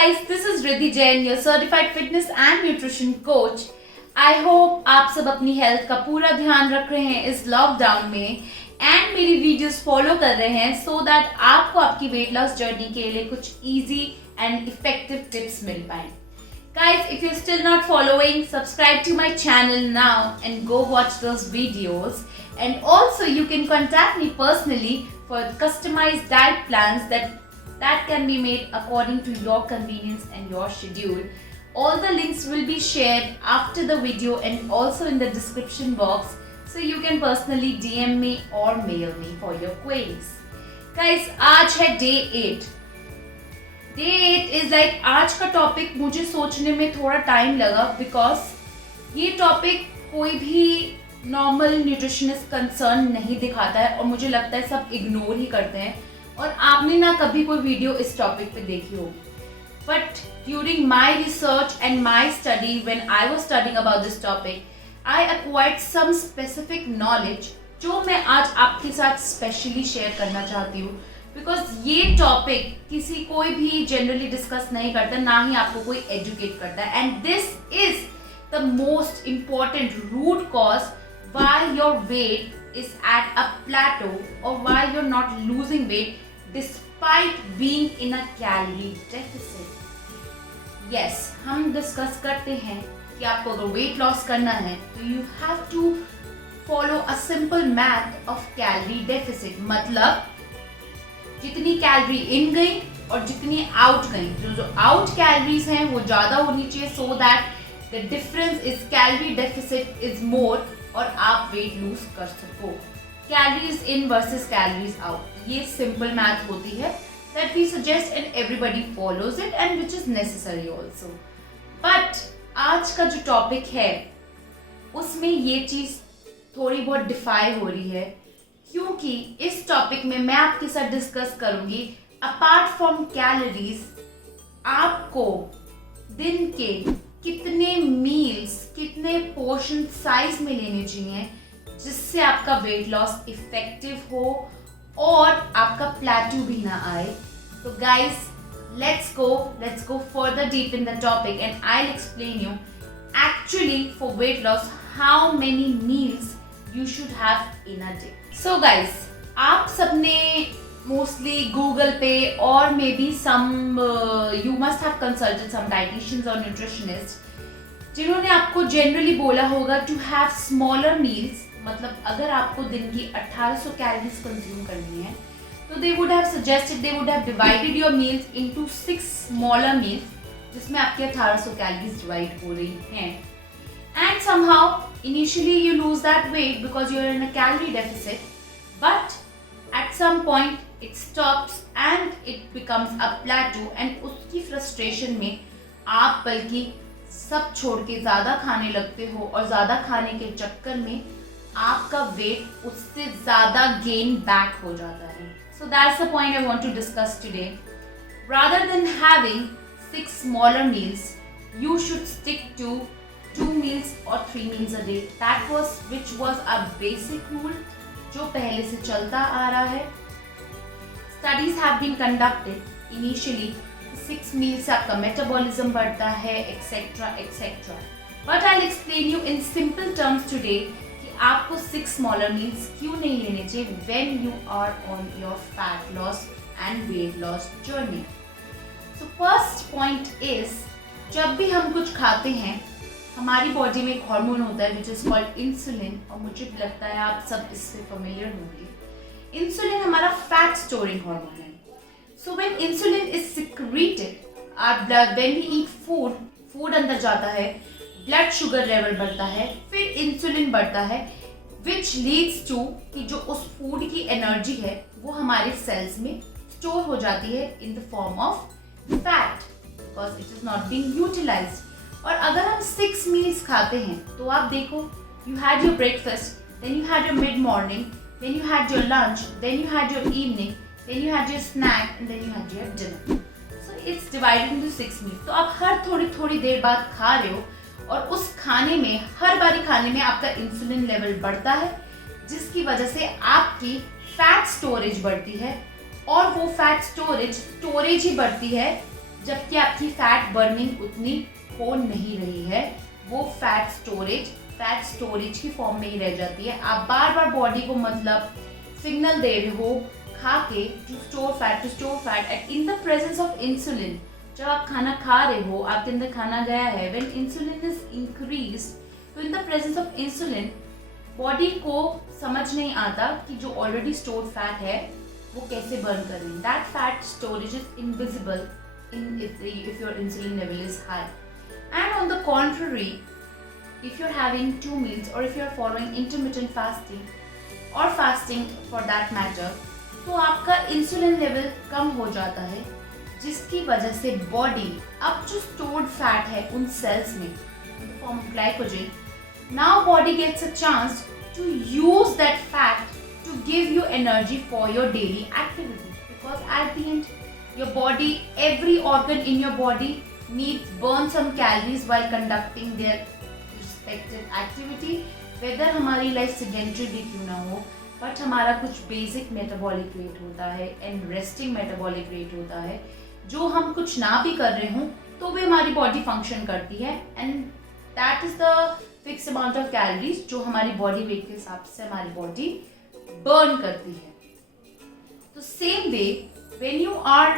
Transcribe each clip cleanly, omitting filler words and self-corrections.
guys, this is Riddhi Jain, your certified fitness and nutrition coach. I hope आप सब अपनी हेल्थ का पूरा ध्यान रख रहे हैं इस लॉकडाउन में एंड मेरी वीडियोस फॉलो कर रहे हैं सो दैट आपको आपकी वेट लॉस जर्नी के लिए कुछ इजी एंड इफेक्टिव टिप्स मिल पाए. Guys, if you're still not following, subscribe to my channel now and go watch those videos. And also you can contact me personally for customized diet plans that can be made according to your convenience and your schedule. All the links will be shared after the video and also in the description box, so you can personally DM me or mail me for your queries. Guys, आज है day 8. Day 8 is like आज का टॉपिक मुझे सोचने में थोड़ा टाइम लगा बिकॉज ये टॉपिक कोई भी नॉर्मल न्यूट्रिशनिस्ट कंसर्न नहीं दिखाता है और मुझे लगता है सब इग्नोर ही करते हैं और आपने ना कभी कोई वीडियो इस टॉपिक पे देखी हो. But during my research and my study when I was studying about this topic I acquired some specific knowledge जो मैं आज आपके साथ स्पेशली शेयर करना चाहती हूँ बिकॉज ये टॉपिक किसी कोई भी जनरली डिस्कस नहीं करता, ना ही आपको कोई एजुकेट करता है. And this is the most important root cause why your weight is at a plateau or why you're not losing weight despite being in a calorie deficit. Yes, हम डिस्कस करते हैं कि आपको अगर weight loss करना है तो you have to follow a simple math of calorie deficit. मतलब जितनी कैलोरी इन गई और जितनी आउट गई, जो आउट कैलोरीज हैं वो ज़्यादा होनी चाहिए so that the difference is calorie deficit is more और आप वेट लूज कर सको. Calories in versus calories out, ये सिंपल मैथ होती है that we suggest and everybody follows it and which is necessary also. But आज का जो टॉपिक है उसमें ये चीज थोड़ी बहुत डिफाई हो रही है क्योंकि इस टॉपिक में मैं आपके साथ डिस्कस करूंगी अपार्ट फ्रॉम कैलोरीज आपको दिन के कितने मील्स, कितने पोर्शन साइज में लेने चाहिए जिससे आपका वेट लॉस इफेक्टिव हो और आपका प्लेट्यू भी ना आए. तो guys, let's go further deep in the topic and I will explain you actually for weight loss how many meals you should have in a day. So guys, आप सबने mostly Google पे और maybe some you must have consulted some dietitians और nutritionist जिन्होंने आपको जनरली बोला होगा to have smaller meals. मतलब अगर आपको दिन की 1800 कैलोरीज कंज्यूम करनी है तो they would have suggested, they would have divided your meals into 6 smaller meals जिसमें आपके 1800 कैलोरीज डिवाइड हो रही हैं. And somehow initially you lose that weight because you are in a calorie deficit, but at some point it stops and it becomes a plateau and उसकी frustration में आप बल्कि सब छोड़ के ज़्यादा खाने लगते हो और ज़्यादा खाने के चक्कर में आपका वेट उससे ज़्यादा गेन बैक हो जाता है. So that's the point I want to discuss today. Rather than having 6 smaller meals, you should stick to 2 meals or 3 meals a day. Which was a basic rule जो पहले से चलता आ रहा है. Studies have been conducted initially 6 meals से आपका metabolism बढ़ता है etcetera etcetera. But I will explain you in simple terms today कि आपको 6 स्मॉलर मील्स क्यों नहीं लेने चाहिए when you are on your fat loss and weight loss journey. So first point is, जब भी हम कुछ खाते हैं हमारी बॉडी में एक हार्मोन होता है विच इज कॉल्ड इंसुलिन और मुझे लगता है आप सब इससे फेमिलियर होंगे. इंसुलिन हमारा फैट स्टोरिंग हार्मोन है. So when insulin is secreted our blood, when we eat food अंदर जाता है, ब्लड शुगर लेवल बढ़ता है, फिर इंसुलिन बढ़ता है विच लीड्स टू कि जो उस फूड की एनर्जी है वो हमारे सेल्स में स्टोर हो जाती है in the form of fat because it is not being utilised. और अगर हम 6 मील्स खाते हैं तो आप देखो, you had your breakfast, then you had your mid morning, then you had your lunch, then you had your evening, then you had your snack and then you had your dinner. So it's divided into 6 meals. तो आप हर थोड़ी देर बाद खा रहे हो और उस खाने में, हर बारी खाने में आपका इंसुलिन लेवल बढ़ता है जिसकी वजह से आपकी फैट स्टोरेज बढ़ती है और वो फैट स्टोरेज ही बढ़ती है जबकि आपकी फैट बर्निंग उतनी हो नहीं रही है, वो फैट स्टोरेज की फॉर्म में ही रह जाती है। आप बार बार बॉडी को मतलब सिग्नल दे रहे हो खा के to store fat and in the presence of insulin. जब आप खाना खा रहे हो, आपके अंदर खाना गया है, व्हेन इंसुलिन इज इंक्रीज, तो इन the presence of insulin body को समझ नहीं आता कि जो ऑलरेडी स्टोर्ड फैट है वो कैसे बर्न करें। That fat storage is invisible if your insulin level is high. And on the contrary, if you're having 2 meals or if you're following intermittent fasting or fasting for that matter, तो आपका insulin level कम हो जाता है, जिसकी वजह से बॉडी अब जो स्टोर्ड फैट है उन सेल्स में in the form of glycogen, now body gets a chance to use that fat to give you energy for your daily activity, because at the end your body, every organ in your body needs burn some calories while conducting their respective activity, whether हमारी life sedentary भी क्यों ना हो, बट हमारा कुछ basic metabolic rate होता है and resting metabolic rate होता है, जो हम कुछ ना भी कर रहे हों तो भी हमारी बॉडी फंक्शन करती है, and that is the fix amount of calories जो हमारी बॉडी वेट के हिसाब से हमारी बॉडी बर्न करती है। तो same way when you are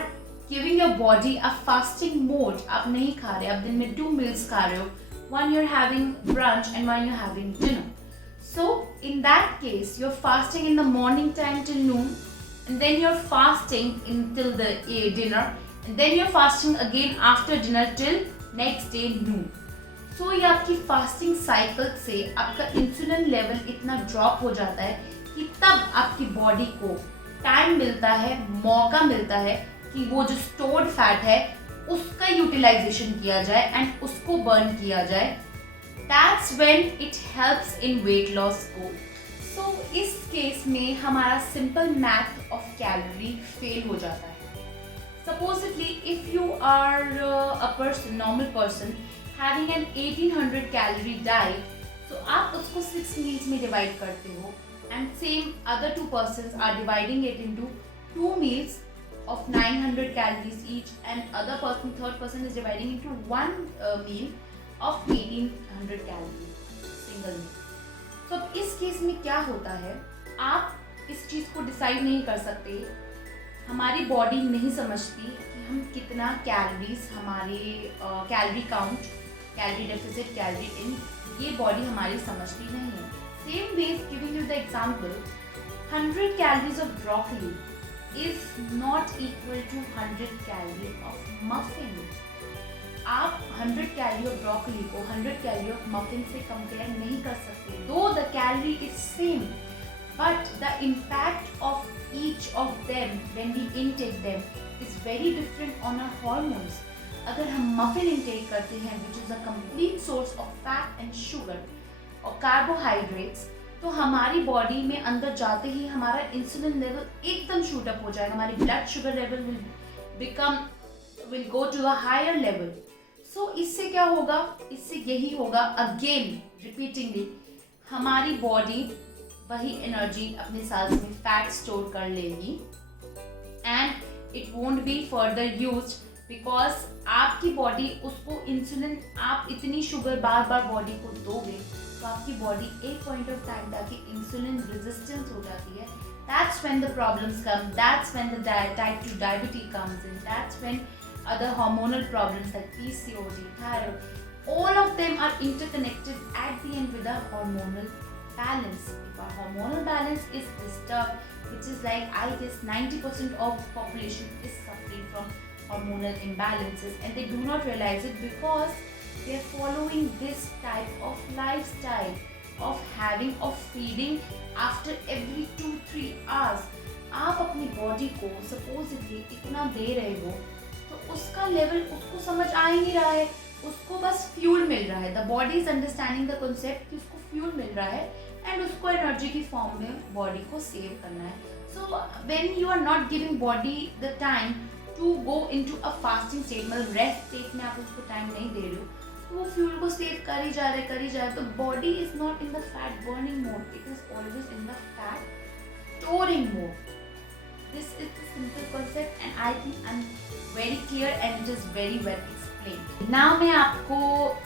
giving your body a fasting mode, आप नहीं खा रहे, आप दिन में 2 meals खा रहे हो, one you're having brunch and one you're having dinner. So in that case you're fasting in the morning time till noon, and then you're fasting until the dinner, and then you're fasting again after dinner till next day noon. So ये आपकी fasting cycle से आपका insulin level इतना ड्रॉप हो जाता है कि तब आपकी बॉडी को टाइम मिलता है, मौका मिलता है कि वो जो स्टोर्ड फैट है उसका यूटिलाइजेशन किया जाए एंड उसको बर्न किया जाए। That's when it helps in weight loss goal. So इस केस में हमारा simple math of calorie fail हो जाता है। Supposedly if you are a person, normal person having an 1800 calorie diet, तो आप उसको 6 मील्स में डिवाइड करते हो, and same other 2 persons are dividing it into 2 meals of 900 calories each, and third person is dividing into 1 meal of 1800 calories single meal. तो अब इस case में क्या होता है, आप इस चीज को डिसाइड नहीं कर सकते, हमारी बॉडी नहीं समझती कि हम कितना कैलोरीज, हमारे calorie count, calorie deficit, calorie इन, ये बॉडी हमारी समझती नहीं है। Same way, giving you the example, 100 calories of broccoli is not equal to 100 calories of muffin. आप 100 कैलोरी ऑफ ब्रोकली को 100 कैलोरी ऑफ मफिन से कंपेयर नहीं कर सकते, though the calorie is same, but the impact of each of them when we intake them is very different on our hormones. अगर हम muffin intake करते हैं which is a complete source of fat and sugar और carbohydrates, तो हमारी body में अंदर जाते ही हमारा इंसुलिन लेवल एकदम शूट अप हो जाएगा, हमारी blood sugar level will go to a higher level. So इससे क्या होगा, इससे यही होगा, अगेन रिपीटिंगली हमारी बॉडी वही एनर्जी अपने सेल्स में फैट स्टोर कर लेगी and it won't be further used, because आपकी बॉडी उसको इंसुलिन, आप इतनी शुगर बार बार बॉडी को दोगे तो आपकी बॉडी एक पॉइंट ऑफ टाइम तक इंसुलिन रेजिस्टेंस हो जाती है। That's when the problems come, that's when the type 2 diabetes comes in, that's when other hormonal problems like PCOD, thyroid, all of them are interconnected at the end with a hormonal balance. If our hormonal balance is disturbed, which is like I guess 90% of population is suffering from hormonal imbalances, and they do not realize it because they are following this type of lifestyle of having, of feeding after every 2-3 hours. आप अपनी बॉडी को सपोजिटली इतना दे रहे हो तो उसका लेवल उसको समझ आ ही नहीं रहा है, उसको बस फ्यूल मिल रहा है। The body is understanding the concept कि उसको फ्यूल मिल रहा है एंड उसको एनर्जी की फॉर्म में बॉडी को सेव करना है। So when you are not giving body the time to go into a fasting state, मतलब रेस्ट स्टेट में आप उसको टाइम नहीं दे रहे हो, तो वो फ्यूल को सेव कर ही जा रहे, तो body is not in the fat burning mode, it is always in the fat storing mode. This is the simple concept, and I think I'm very clear and it is very well explain. Now मैं आपको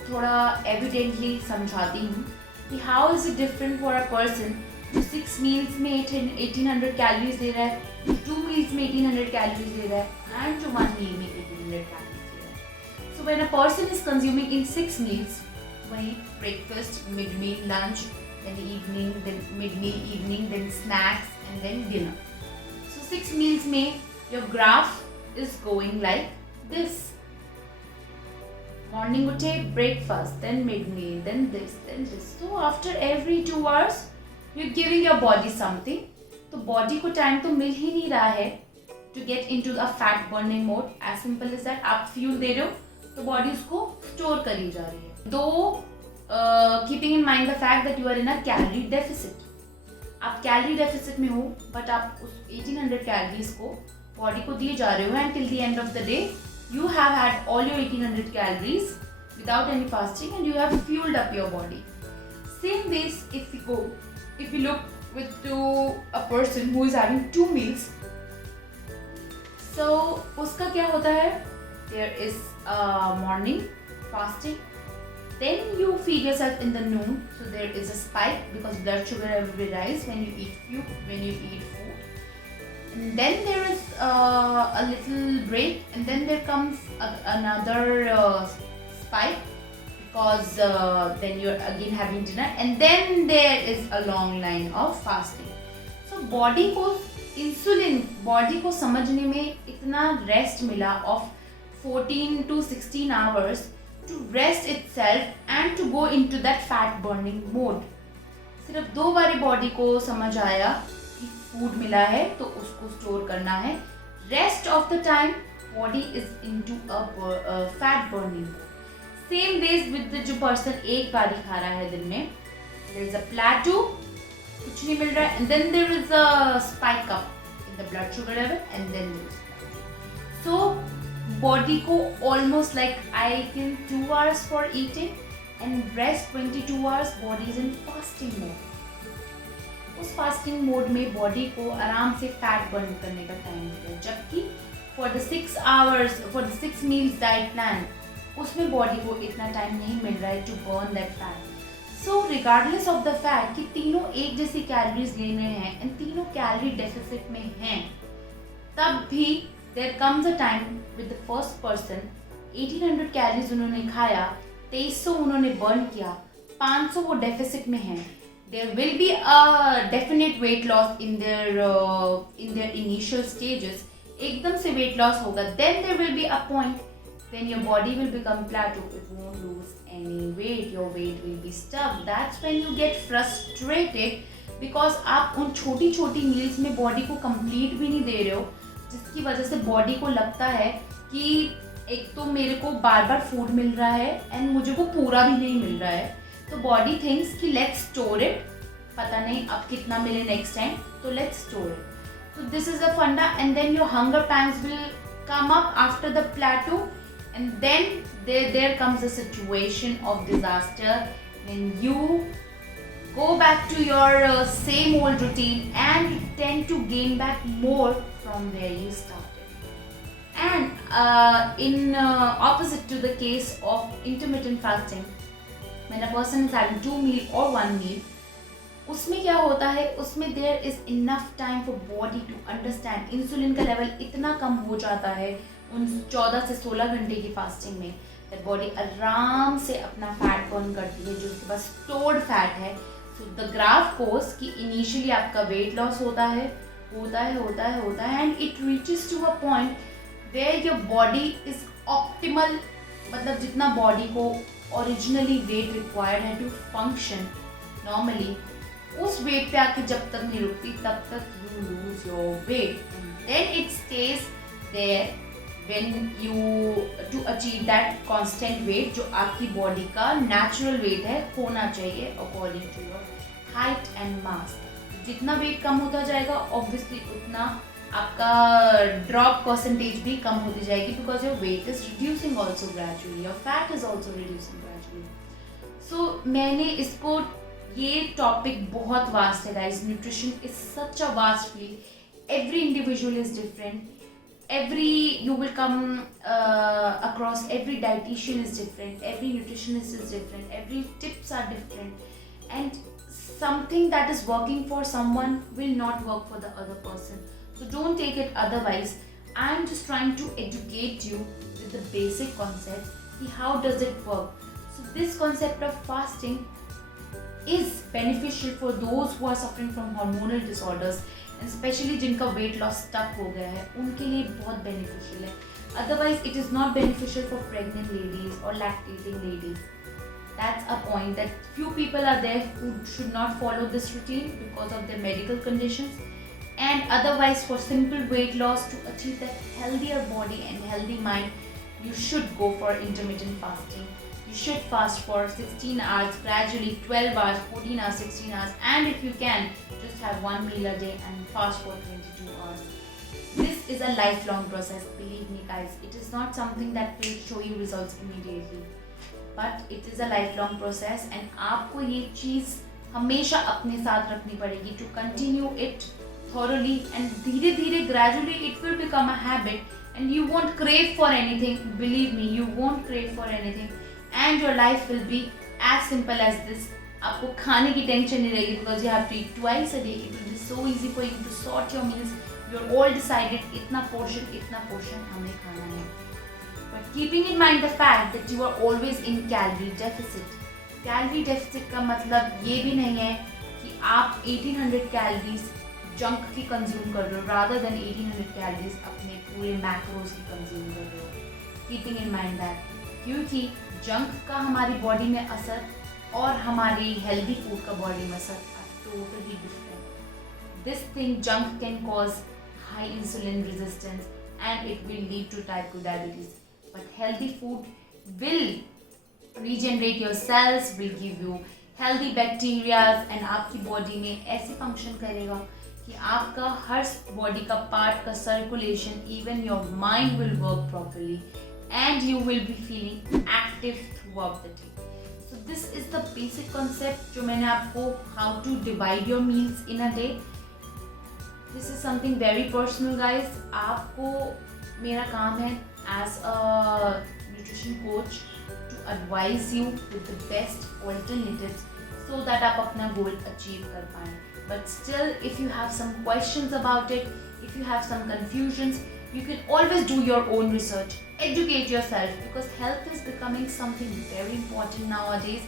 थोड़ा एविडेंटली समझाती हूँ कि how is it different for a person जो 6 मील्स में 1800 कैलोरीज ले रहा है, 2 मील्स में 1800 कैलोरीज ले रहा है एंड जो 1 मील में 1800 कैलोरीज ले रहा है। So when a person is consuming इन 6 मील्स, वही breakfast, mid meal, lunch, then evening, then mid meal, evening, then snacks and then dinner. So 6 meals में your graph is going like this. Morning उठे, breakfast, then mid meal, then this, then this. So after every 2 hours you're giving your body something. तो body को time तो मिल ही नहीं रहा है to get into the fat burning mode. As simple as that. आप fuel दे रहे हो तो body उसको store करी जा रही है. Though keeping in mind the fact that you are in a calorie deficit, आप कैलोरी डेफिसिट में हो बट आप उस 1800 कैलोरीज को बॉडी को दिए जा रहे हो and till the end of the day you have had all your 1800 calories without any fasting and you have fuelled up your body. Same this if you look with a person who is having 2 meals, so उसका क्या होता है, there is morning fasting, then you feed yourself in the noon, so there is a spike because blood sugar will rise when you eat food, and then there is a little break, and then there comes another spike because then you're again having dinner, and then there is a long line of fasting. So body को insulin, body को समझने में इतना रेस्ट मिला of 14 to 16 hours to rest itself and to go into that fat burning mode. सिर्फ 2 बार बॉडी को समझ आया कि फूड मिला है तो उसको स्टोर करना है. Rest of the time body is into a fat burning. Same ways with जो पर्सन एक बार ही खा रहा है दिन में, देयर इज अ प्लेटू, कुछ नहीं मिल रहा है, and then there is a spike up in the blood sugar level and then there is. So body को almost like I think 2 hours for eating and rest 22 hours body is in fasting mode. उस fasting mode में body को आराम से fat burn करने का टाइम मिलता है, जबकि for the 6 hours for the 6 meals diet plan उसमें बॉडी को इतना टाइम नहीं मिल रहा है to burn that fat. So regardless of the fact कि तीनों एक जैसी कैलोरीज ले रहे हैं एंड तीनों कैलोरी डेफिसिट में हैं, तब भी there comes a time with the first person 1800 कैलोरीज उन्होंने खाया, 2300 उन्होंने बर्न किया, 500 वो डेफिसिट में हैं. There will be a definite weight loss in their initial stages. एकदम से weight loss होगा. Then there will be a point when your body will become plateau. It won't lose any weight. Your weight will be stuck. That's when you get frustrated because आप उन छोटी छोटी meals में body को complete भी नहीं दे रहे हो, जिसकी वजह से बॉडी को लगता है कि एक तो मेरे को बार बार फूड मिल रहा है एंड मुझे को पूरा भी नहीं मिल रहा है, तो बॉडी थिंक्स कि लेट्स स्टोर इट, पता नहीं अब कितना मिले नेक्स्ट टाइम, तो let's store it. So this is the funda, and then your hunger pangs will come up after the plateau, and then there comes a situation of disaster when you go back to your same old routine and you tend to gain back more from where you started. And in opposite to the case of intermittent fasting, when a person is having 2 meal or 1 meal, उसमें क्या होता है, उसमें there is enough time for body to understand. Insulin का level इतना कम हो जाता है उन 14 से 16 घंटे की फास्टिंग में दैट बॉडी आराम से अपना फैट बर्न करती है जो उसके पास स्टोर्ड फैट है. सो द ग्राफ कोर्स कि इनिशियली आपका वेट लॉस होता है and it reaches to a point where your body is optimal, मतलब जितना बॉडी को ओरिजिनली वेट रिक्वायर्ड है टू फंक्शन नॉर्मली, उस वेट पे आके जब तक नहीं रुकती तब तक you lose your weight and then it stays there when you to achieve that constant weight जो आपकी बॉडी का नेचुरल वेट है होना चाहिए according to your height and mass. जितना वेट कम होता जाएगा ऑब्वियसली उतना आपका ड्रॉप परसेंटेज भी कम होती जाएगी because your weight is reducing also gradually, your fat is also reducing gradually. So मैंने इसको, ये टॉपिक बहुत वास्ट है guys. Nutrition is such a vast field, every individual is different. you will come across every dietitian is different, every nutritionist is different, every tips are different, and something that is working for someone will not work for the other person. So don't take it otherwise. I'm just trying to educate you with the basic concept. How does it work? So this concept of fasting is beneficial for those who are suffering from hormonal disorders, and especially जिनका weight loss stuck हो गया है उनके लिए बहुत beneficial है. Otherwise it is not beneficial for pregnant ladies or lactating ladies. That's a point that few people are there who should not follow this routine because of their medical conditions, and otherwise for simple weight loss to achieve that healthier body and healthy mind, you should go for intermittent fasting. You should fast for 16 hours, gradually 12 hours, 14 hours, 16 hours, and if you can, just have one meal a day and fast for 22 hours. This is a lifelong process, believe me guys. It is not something that will show you results immediately, but it is a lifelong process, and आपको ये चीज़ हमेशा अपने साथ रखनी पड़ेगी to continue it thoroughly, and धीरे धीरे gradually it will become a habit and you won't crave for anything. Believe me, you won't crave for anything, and your life will be as simple as this. आपको खाने की टेंशन नहीं रहेगी because you have to eat twice a day. It will be so easy for you to sort your meals. You're all decided इतना portion हमें खाना है. But keeping in mind the fact that you are always in calorie deficit. Calorie deficit का मतलब ये भी नहीं है कि आप 1800 calories जंक की कंज्यूम कर रहे हो rather than 1800 calories अपने पूरे मैक्रोज की कंज्यूम कर रहे हो. Keeping in mind that, क्योंकि जंक का हमारी बॉडी में असर और हमारी हेल्दी फूड का बॉडी में असर are totally different. This thing, junk, can cause high insulin resistance and it will lead to type 2 diabetes. But healthy food will regenerate your cells, will give you healthy bacteria, and आपकी बॉडी में ऐसे फंक्शन करेगा कि आपका हर बॉडी का पार्ट का circulation, even your mind will work properly and you will be feeling active throughout the day. So this is the basic concept जो मैंने आपको how to divide your meals in a day. This is something very personal guys. आपको मेरा काम है as a nutrition coach to advise you with the best alternatives so that आप अपना goal achieve कर पाएं. But still, if you have some questions about it, if you have some confusions, you can always do your own research. Educate yourself because health is becoming something very important nowadays,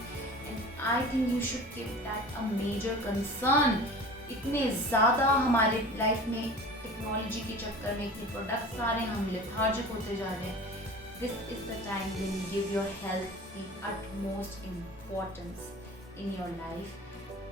and I think you should give that a major concern. इतने ज़्यादा हमारे लाइफ में टेक्नोलॉजी के चक्कर में इतने प्रोडक्ट्स आ रहे हैं, हम लेथार्जिक होते जा रहे हैं. This is the time when you give your health the utmost importance in your life.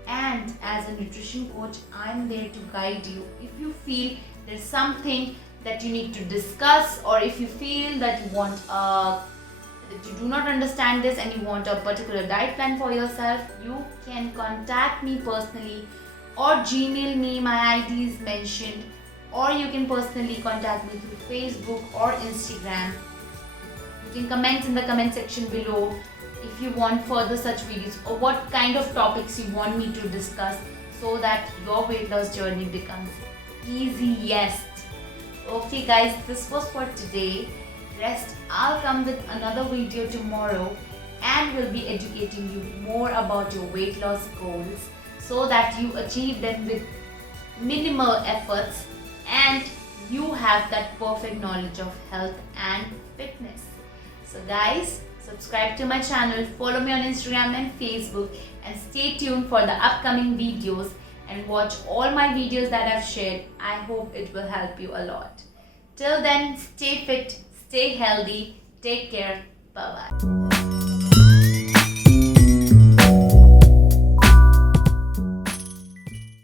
And as a nutrition coach, I'm there to guide you. If you feel there's something that you need to discuss, or if you feel that you want that you do not understand this and you want a particular diet plan for yourself, you can contact me personally or Gmail me. My ID is mentioned, or you can personally contact me through Facebook or Instagram. You can comment in the comment section below if you want further such videos or what kind of topics you want me to discuss so that your weight loss journey becomes easiest. Okay guys, this was for today. Rest, I'll come with another video tomorrow and will be educating you more about your weight loss goals so that you achieve them with minimal efforts and you have that perfect knowledge of health and fitness. So guys, subscribe to my channel, follow me on Instagram and Facebook, and stay tuned for the upcoming videos and watch all my videos that I've shared. I hope it will help you a lot. Till then, stay fit, stay healthy, take care, bye bye.